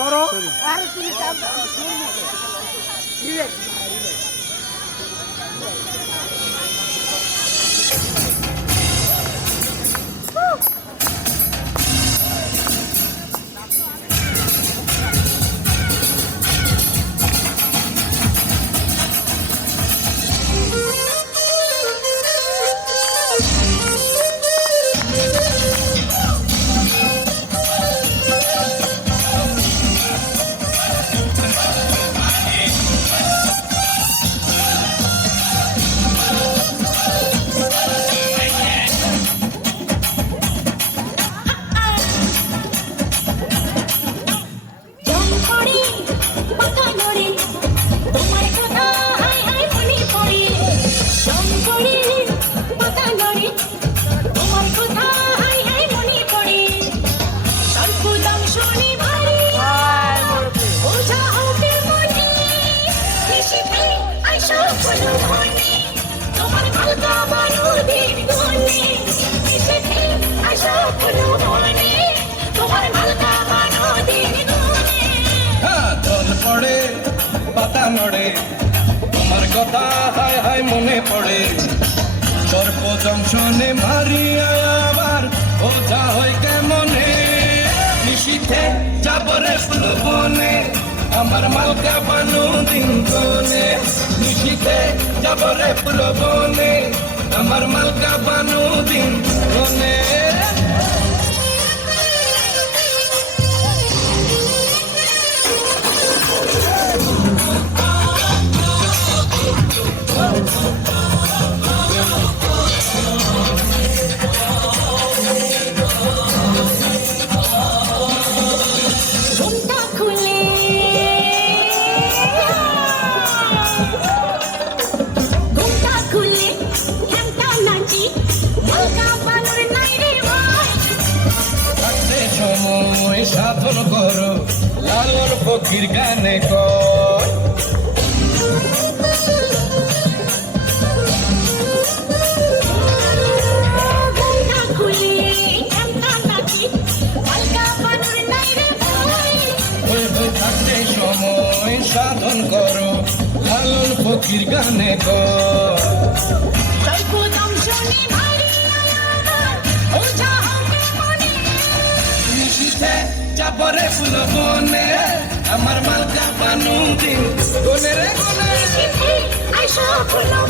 করো। আর তুমি পড়ে, পাতা নড়ে। তোমার কথা হায় হায় মনে পড়ে। সর্প জংশনে মারিয়া আবার ওঝা হয় কেমনে? নিশিথে যাবরে ফুলবনে আমার মালকা বানু দিন গনে নিশিথে যাবরে ফুলবনে আমার মালকা বানু দিন ঘুমটা খুলে সাধন করো লালন ফকির গানে কর। থাকতে সময় সাধন করো লালন ফকির গানে কর। শুনি চাপরে ফুল বনে আমার মালকা বানু দিন। কোনে রে কোনে আইসা ফুলো